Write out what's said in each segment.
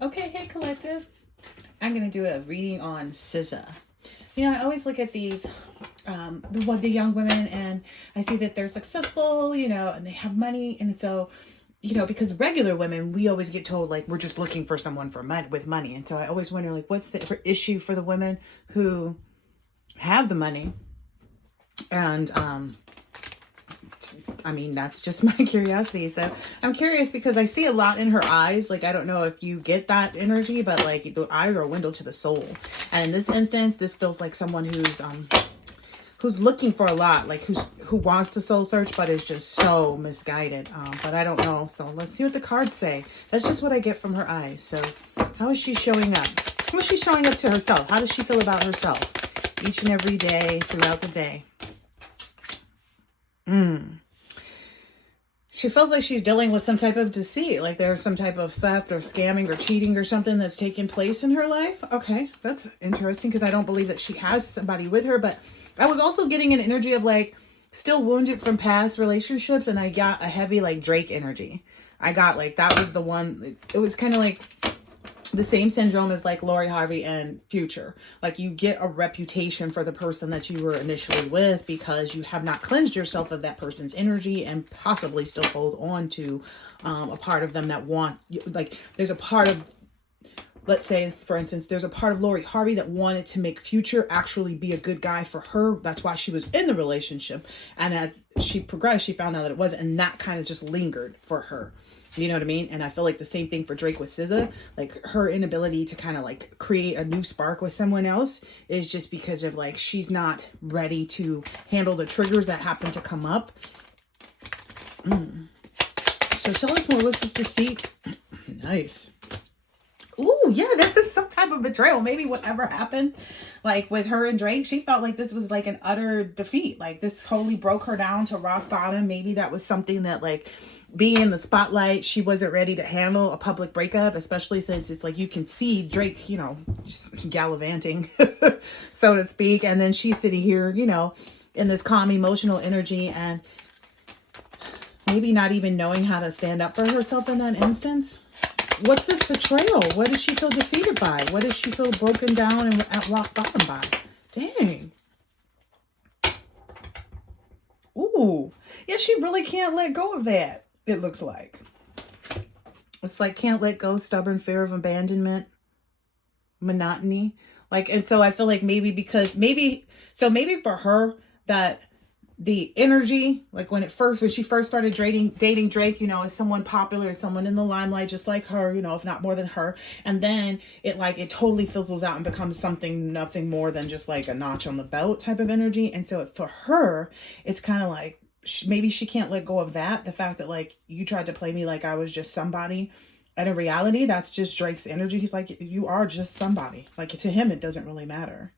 Okay, hey collective. I'm gonna do a reading on SZA. You know, I always look at these, the young women, and I see that they're successful, you know, and they have money, and so, you know, because regular women, we always get told like we're just looking for someone for money with money, and so I always wonder like what's the issue for the women who have the money, and I mean, that's just my curiosity. So I'm curious because I see a lot in her eyes. Like, I don't know if you get that energy, but like the eyes are a window to the soul. And in this instance, this feels like someone who's looking for a lot, like who wants to soul search, but is just so misguided. But I don't know. So let's see what the cards say. That's just what I get from her eyes. So how is she showing up? How is she showing up to herself? How does she feel about herself each and every day throughout the day? She feels like she's dealing with some type of deceit, like there's some type of theft or scamming or cheating or something that's taking place in her life. Okay, that's interesting because I don't believe that she has somebody with her, but I was also getting an energy of like still wounded from past relationships, and I got a heavy like Drake energy. I got like that was the one. It was kind of like the same syndrome as like Lori Harvey and Future. Like you get a reputation for the person that you were initially with because you have not cleansed yourself of that person's energy and possibly still hold on to a part of them that want, like there's a part of, let's say for instance, there's a part of Lori Harvey that wanted to make Future actually be a good guy for her. That's why she was in the relationship. And as she progressed, she found out that it wasn't, and that kind of just lingered for her. You know what I mean? And I feel like the same thing for Drake with SZA. Like her inability to kind of like create a new spark with someone else is just because of like she's not ready to handle the triggers that happen to come up. So tell us more. What's this deceit? Nice. Ooh, yeah, there was some type of betrayal. Maybe whatever happened, like with her and Drake, she felt like this was like an utter defeat. Like this totally broke her down to rock bottom. Maybe that was something that like being in the spotlight, she wasn't ready to handle a public breakup, especially since it's like you can see Drake, you know, just gallivanting, so to speak. And then she's sitting here, you know, in this calm emotional energy and maybe not even knowing how to stand up for herself in that instance. What's this betrayal? What does she feel defeated by? What does she feel broken down and at rock bottom by? Dang. Ooh. Yeah, she really can't let go of that, it looks like. It's like can't let go, stubborn fear of abandonment, monotony. Like, and so I feel like maybe because maybe for her that the energy, like when she first started dating Drake, you know, as someone popular, as someone in the limelight, just like her, you know, if not more than her. And then it totally fizzles out and becomes nothing more than just like a notch on the belt type of energy. And so for her, it's kind of like, maybe she can't let go of that. The fact that like, you tried to play me like I was just somebody. And in reality, that's just Drake's energy. He's like, you are just somebody. Like to him, it doesn't really matter.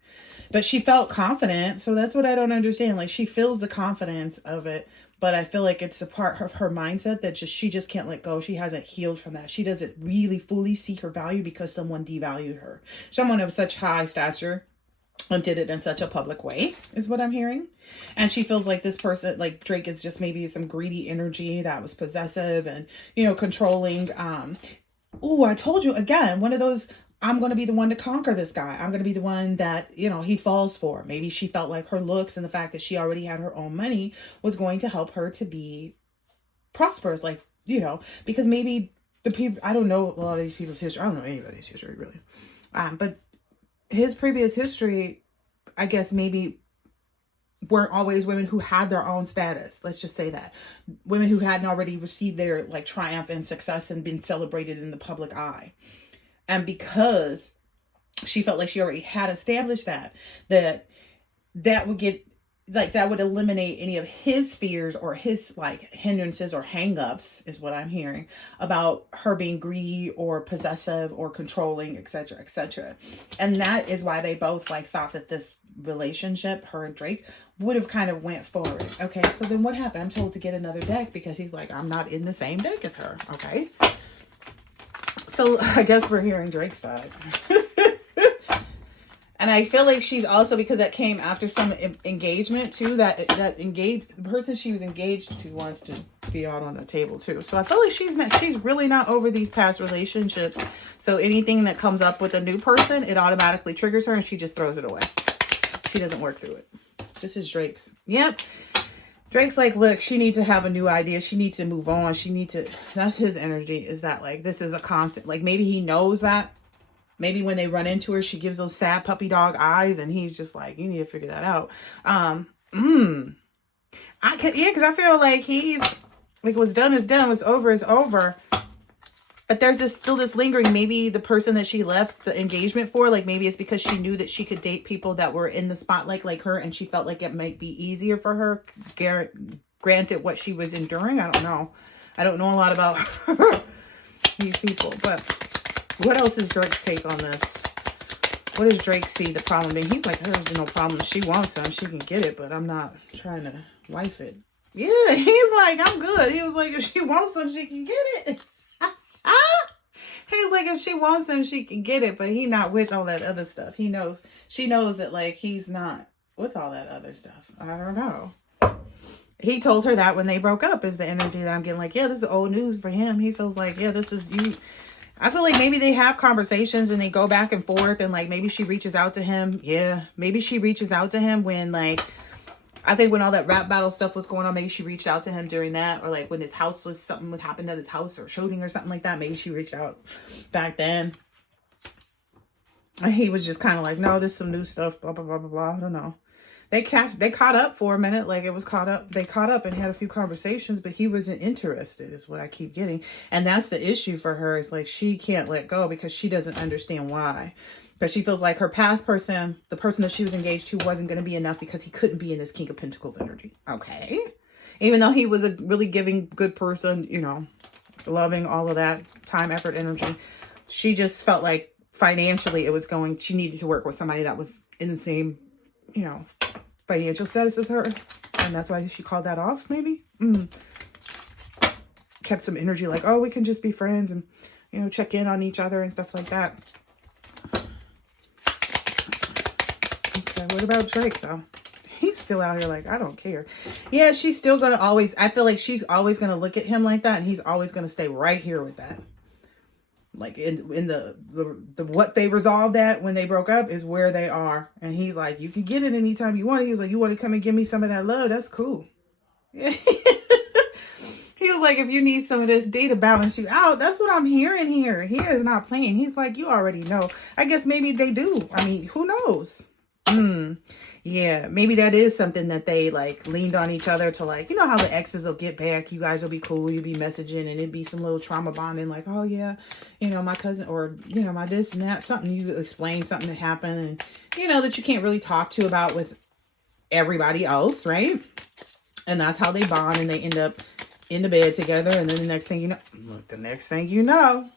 But she felt confident. So that's what I don't understand. Like she feels the confidence of it. But I feel like it's a part of her mindset that she just can't let go. She hasn't healed from that. She doesn't really fully see her value because someone devalued her. Someone of such high stature and did it in such a public way is what I'm hearing. And she feels like this person, like Drake, is just maybe some greedy energy that was possessive and, you know, controlling. Ooh, I told you again, one of those, I'm going to be the one to conquer this guy. I'm going to be the one that, you know, he falls for. Maybe she felt like her looks and the fact that she already had her own money was going to help her to be prosperous. Like, you know, because maybe the people, I don't know a lot of these people's history. I don't know anybody's history really. But his previous history, I guess maybe weren't always women who had their own status. Let's just say that. Women who hadn't already received their like triumph and success and been celebrated in the public eye. And because she felt like she already had established that would get, like, that would eliminate any of his fears or his, like, hindrances or hangups, is what I'm hearing, about her being greedy or possessive or controlling, etc., etc. And that is why they both, like, thought that this relationship, her and Drake, would have kind of went forward. Okay, so then what happened? I'm told to get another deck because he's like, I'm not in the same deck as her. Okay. So I guess we're hearing Drake's side. And I feel like she's also, because that came after some engagement too, the person she was engaged to wants to be out on the table too. So I feel like she's really not over these past relationships. So anything that comes up with a new person, it automatically triggers her and she just throws it away. She doesn't work through it. This is Drake's. Yep. Drake's like, look, she needs to have a new idea. She needs to move on. That's his energy, is that like, this is a constant, like maybe he knows that. Maybe when they run into her, she gives those sad puppy dog eyes and he's just like, you need to figure that out. Because I feel like he's like, what's done is done, what's over is over. But there's still this lingering, maybe the person that she left the engagement for, like maybe it's because she knew that she could date people that were in the spotlight like her, and she felt like it might be easier for her, granted what she was enduring. I don't know. I don't know a lot about these people, but what else is Drake's take on this? What does Drake see the problem being? He's like, there's no problem. She wants some. She can get it, but I'm not trying to wife it. Yeah, he's like, I'm good. He was like, if she wants some, she can get it. He's like, if she wants some, she can get it, but he not with all that other stuff. She knows that like he's not with all that other stuff. I don't know. He told her that when they broke up, is the energy that I'm getting. Like, yeah, this is old news for him. He feels like, yeah, this is you. I feel like maybe they have conversations and they go back and forth, and like maybe she reaches out to him. Yeah, maybe she reaches out to him when like, I think when all that rap battle stuff was going on, maybe she reached out to him during that, or like when his house was, something would happen at his house or shooting or something like that. Maybe she reached out back then. And he was just kind of like, no, this is some new stuff, blah, blah, blah, blah, blah. I don't know. They caught up for a minute. Like it was caught up. They caught up and had a few conversations, but he wasn't interested, is what I keep getting. And that's the issue for her. It's like she can't let go because she doesn't understand why. Because she feels like her past person, the person that she was engaged to, wasn't going to be enough because he couldn't be in this King of Pentacles energy. Okay. Even though he was a really giving, good person, you know, loving, all of that time, effort, energy. She just felt like financially she needed to work with somebody that was in the same, you know, financial status as her. And that's why she called that off, maybe. Kept some energy like, oh, we can just be friends and, you know, check in on each other and stuff like that. Okay, what about Drake, though? He's still out here like, I don't care. Yeah, she's still going to always, I feel like she's always going to look at him like that, and he's always going to stay right here with that. Like in the what they resolved at when they broke up is where they are. And he's like, you can get it anytime you want. He was like, you want to come and give me some of that love? That's cool. He was like, if you need some of this D to balance you out, that's what I'm hearing here. He is not playing. He's like, you already know. I guess maybe they do. I mean, who knows? Yeah, maybe that is something that they like leaned on each other to, like, you know how the exes will get back, you guys will be cool, you'll be messaging, and it'd be some little trauma bonding, like, oh yeah, you know, my cousin, or, you know, my this and that, something you explain, something that happened, and, you know, that you can't really talk to about with everybody else, right? And that's how they bond, and they end up in the bed together, and then the next thing you know,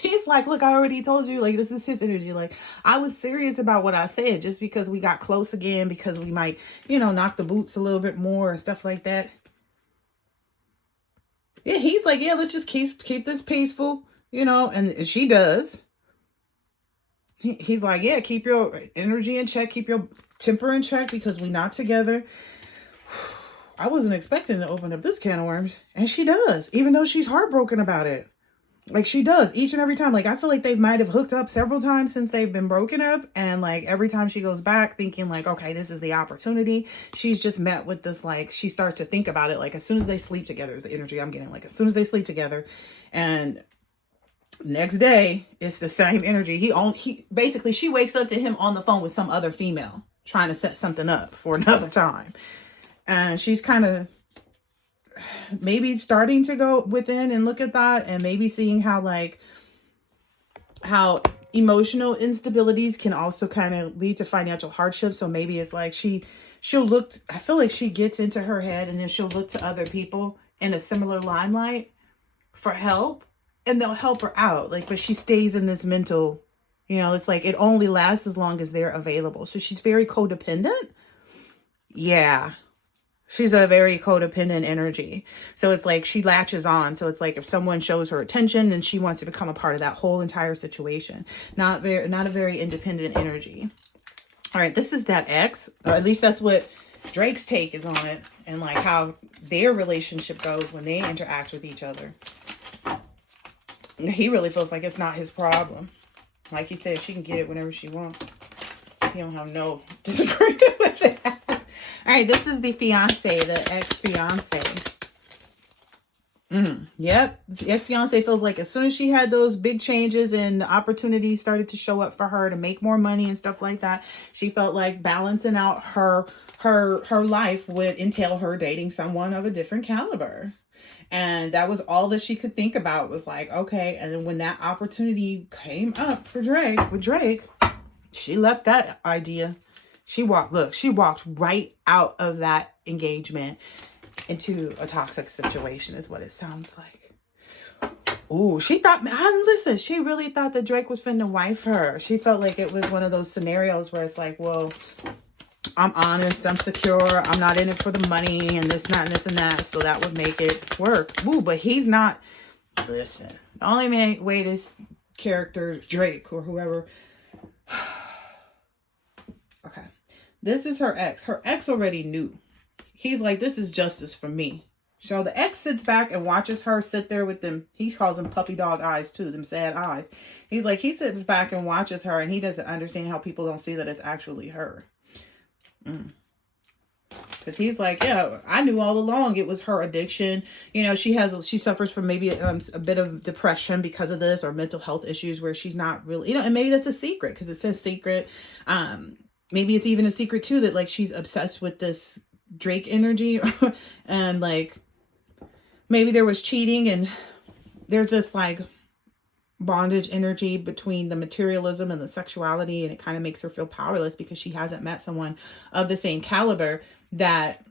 he's like, look, I already told you, like, this is his energy. Like, I was serious about what I said, just because we got close again, because we might, you know, knock the boots a little bit more and stuff like that. Yeah, he's like, yeah, let's just keep this peaceful, you know, and she does. He's like, yeah, keep your energy in check, keep your temper in check, because we're not together. I wasn't expecting to open up this can of worms, and she does, even though she's heartbroken about it. Like, she does each and every time. Like, I feel like they might have hooked up several times since they've been broken up. And like, every time she goes back thinking like, okay, this is the opportunity, she's just met with this, like, she starts to think about it. Like, as soon as they sleep together is the energy I'm getting. Like, as soon as they sleep together, and next day it's the same energy. He basically, she wakes up to him on the phone with some other female trying to set something up for another time. And she's kind of maybe starting to go within and look at that, and maybe seeing how emotional instabilities can also kind of lead to financial hardship. So maybe it's like she'll look, I feel like she gets into her head, and then she'll look to other people in a similar limelight for help, and they'll help her out. Like, but she stays in this mental, you know, it's like it only lasts as long as they're available. So she's very codependent. Yeah. She's a very codependent energy. So it's like she latches on. So it's like if someone shows her attention, then she wants to become a part of that whole entire situation. Not a very independent energy. All right, this is that ex. Or at least that's what Drake's take is on it, and like how their relationship goes when they interact with each other. He really feels like it's not his problem. Like he said, she can get it whenever she wants. He don't have no disagreement with that. All right, this is the fiance, the ex-fiance. Yep. The ex-fiance feels like as soon as she had those big changes and the opportunities started to show up for her to make more money and stuff like that, she felt like balancing out her life would entail her dating someone of a different caliber. And that was all that she could think about, was like, okay. And then when that opportunity came up for Drake, she left that idea. She walked right out of that engagement into a toxic situation, is what it sounds like. Ooh, she thought, listen, she really thought that Drake was finna wife her. She felt like it was one of those scenarios where it's like, well, I'm honest, I'm secure, I'm not in it for the money and this, not, and this and that. So that would make it work. Ooh, but he's not. Listen, the only way this character, Drake or whoever. Okay. This is her ex. Her ex already knew. He's like, this is justice for me. So the ex sits back and watches her sit there with them. He calls them puppy dog eyes too, them sad eyes. He's like, he sits back and watches her, and he doesn't understand how people don't see that it's actually her. Because he's like, yeah, I knew all along it was her addiction. You know, she suffers from maybe a bit of depression because of this, or mental health issues where she's not really, you know, and maybe that's a secret because it says secret. Maybe it's even a secret too that like she's obsessed with this Drake energy and like maybe there was cheating and there's this like bondage energy between the materialism and the sexuality, and it kind of makes her feel powerless because she hasn't met someone of the same caliber that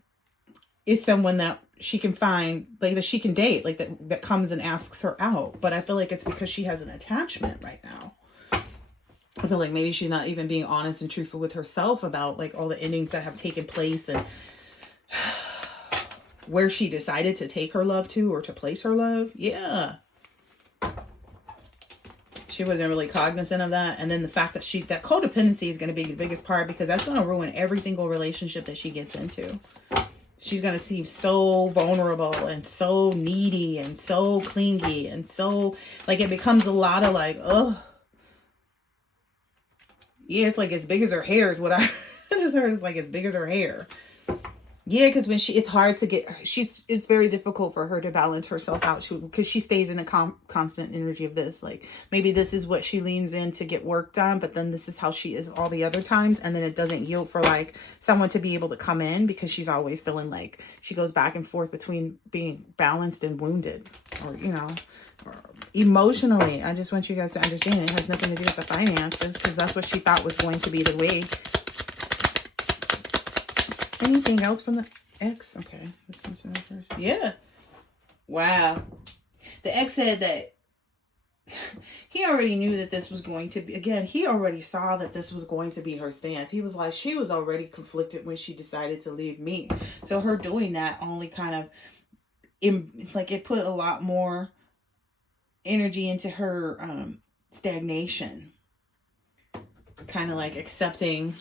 is someone that she can find, like that she can date, like that comes and asks her out. But I feel like it's because she has an attachment right now. I feel like maybe she's not even being honest and truthful with herself about like all the endings that have taken place and where she decided to take her love to or to place her love. Yeah. She wasn't really cognizant of that. And then the fact that that codependency is going to be the biggest part, because that's going to ruin every single relationship that she gets into. She's going to seem so vulnerable and so needy and so clingy and so like it becomes a lot of like, oh, yeah, it's like as big as her hair is what I just heard. It's like as big as her hair. Yeah, because when it's hard to get, it's very difficult for her to balance herself out because she stays in a constant energy of this. Like maybe this is what she leans in to get work done, but then this is how she is all the other times. And then it doesn't yield for like someone to be able to come in because she's always feeling like she goes back and forth between being balanced and wounded, or, you know, or emotionally. I just want you guys to understand it has nothing to do with the finances, because that's what she thought was going to be the way. Anything else from the ex? Okay. This one's first. Yeah. Wow. The ex said that he already knew that this was going to be, again, he already saw that this was going to be her stance. He was like, she was already conflicted when she decided to leave me. So her doing that only kind of, it put a lot more energy into her stagnation. Kind of like accepting,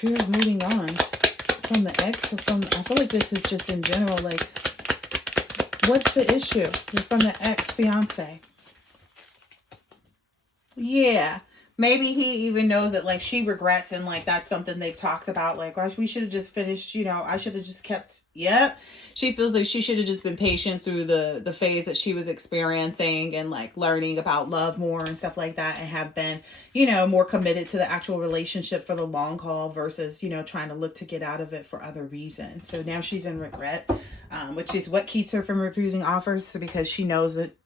fear of moving on from the ex, or from, I feel like this is just in general, like, what's the issue? You're from the ex-fiance. Yeah. Maybe he even knows that, like, she regrets, and, like, that's something they've talked about. Like, gosh, we should have just finished, you know, I should have just kept, yeah. She feels like she should have just been patient through the phase that she was experiencing and, like, learning about love more and stuff like that, and have been, you know, more committed to the actual relationship for the long haul versus, you know, trying to look to get out of it for other reasons. So now she's in regret, which is what keeps her from refusing offers, because she knows that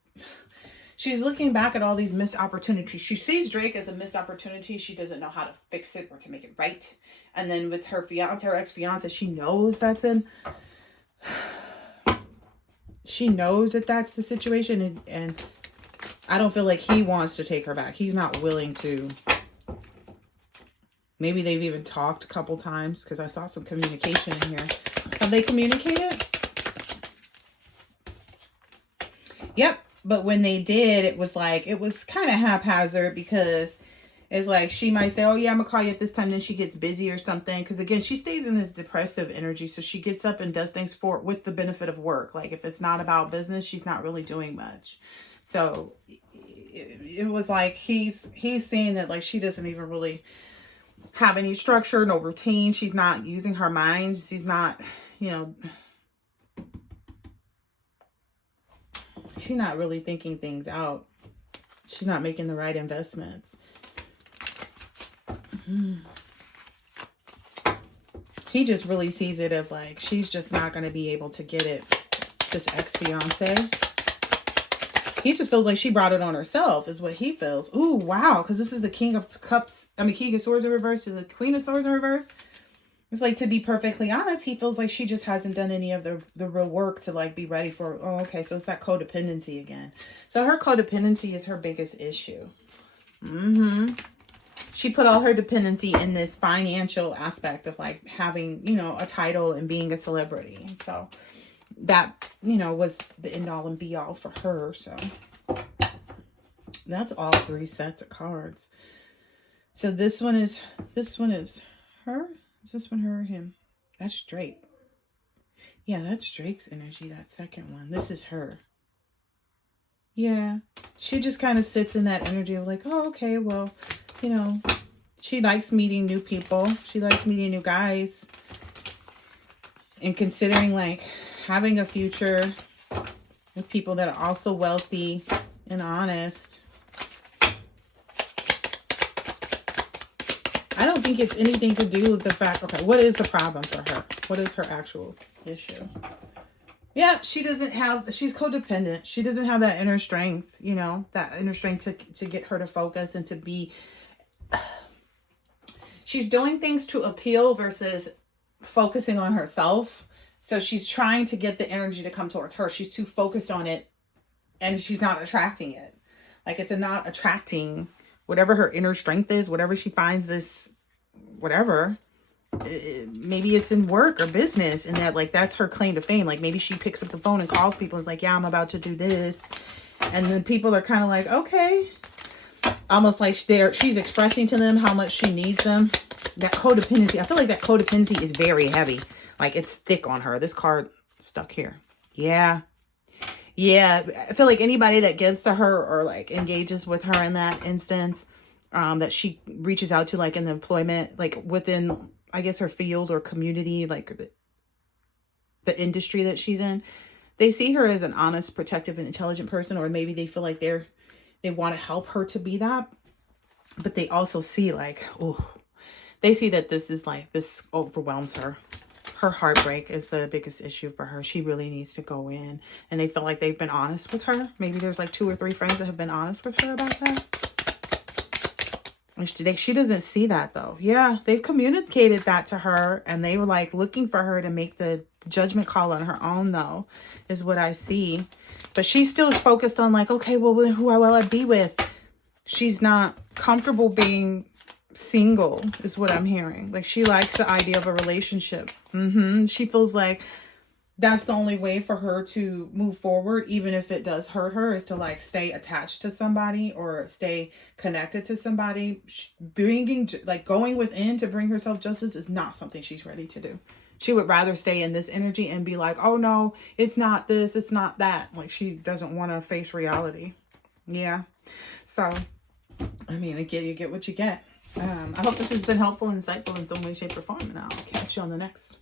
she's looking back at all these missed opportunities. She sees Drake as a missed opportunity. She doesn't know how to fix it or to make it right. And then with her fiance, her ex-fiance, she knows she knows that that's the situation. And I don't feel like he wants to take her back. He's not willing to. Maybe they've even talked a couple times, because I saw some communication in here. Have they communicated? Yep. But when they did, it was like, it was kind of haphazard, because it's like she might say, oh yeah, I'm gonna call you at this time, then she gets busy or something, because again, she stays in this depressive energy, so she gets up and does things for with the benefit of work. Like if it's not about business, she's not really doing much. So it was like he's seeing that like she doesn't even really have any structure, no routine. She's not using her mind. She's not, you know, she's not really thinking things out. She's not making the right investments. He just really sees it as like, she's just not going to be able to get it. This ex-fiance. He just feels like she brought it on herself, is what he feels. Ooh, wow. Because this is the King of Cups. I mean, King of Swords in reverse to the Queen of Swords in reverse. It's like, to be perfectly honest, he feels like she just hasn't done any of the real work to like be ready for, oh, okay. So it's that codependency again. So her codependency is her biggest issue. She put all her dependency in this financial aspect of like having, you know, a title and being a celebrity. So that, you know, was the end all and be all for her. So that's all 3 sets of cards. So this one is her. Is this one her or him? That's Drake. Yeah, that's Drake's energy, that second one. This is her. Yeah. She just kind of sits in that energy of like, oh, okay, well, you know, she likes meeting new people. She likes meeting new guys. And considering like having a future with people that are also wealthy and honest. I don't think it's anything to do with the fact, okay, what is the problem for her? What is her actual issue? Yeah, she's codependent. She doesn't have that inner strength, you know, that inner strength to get her to focus and to be, she's doing things to appeal versus focusing on herself. So she's trying to get the energy to come towards her. She's too focused on it and she's not attracting it. Like it's not attracting whatever her inner strength is, whatever she finds this, whatever. Maybe it's in work or business and that like that's her claim to fame. Like maybe she picks up the phone and calls people and is like, yeah, I'm about to do this. And then people are kind of like, okay. Almost like she's expressing to them how much she needs them. That codependency, I feel like that codependency is very heavy. Like it's thick on her. This card stuck here. Yeah. Yeah. I feel like anybody that gives to her or like engages with her in that instance, that she reaches out to like in the employment, like within, I guess, her field or community, like the industry that she's in, they see her as an honest, protective, and intelligent person, or maybe they feel like they want to help her to be that. But they also see like, oh, they see that this is like, this overwhelms her. Her heartbreak is the biggest issue for her. She really needs to go in. And they feel like they've been honest with her. Maybe there's like 2 or 3 friends that have been honest with her about that. She doesn't see that though. Yeah, they've communicated that to her and they were like looking for her to make the judgment call on her own though, is what I see. But she still is focused on like, okay, well, who will I be with? She's not comfortable being single is what I'm hearing. Like she likes the idea of a relationship. She feels like that's the only way for her to move forward, even if it does hurt her, is to like stay attached to somebody or stay connected to somebody. Going within to bring herself justice is not something she's ready to do. She would rather stay in this energy and be like, oh no, it's not this, it's not that. Like she doesn't want to face reality. Yeah. So, I mean, you get what you get. I hope this has been helpful and insightful in some way, shape, or form, and I'll catch you on the next.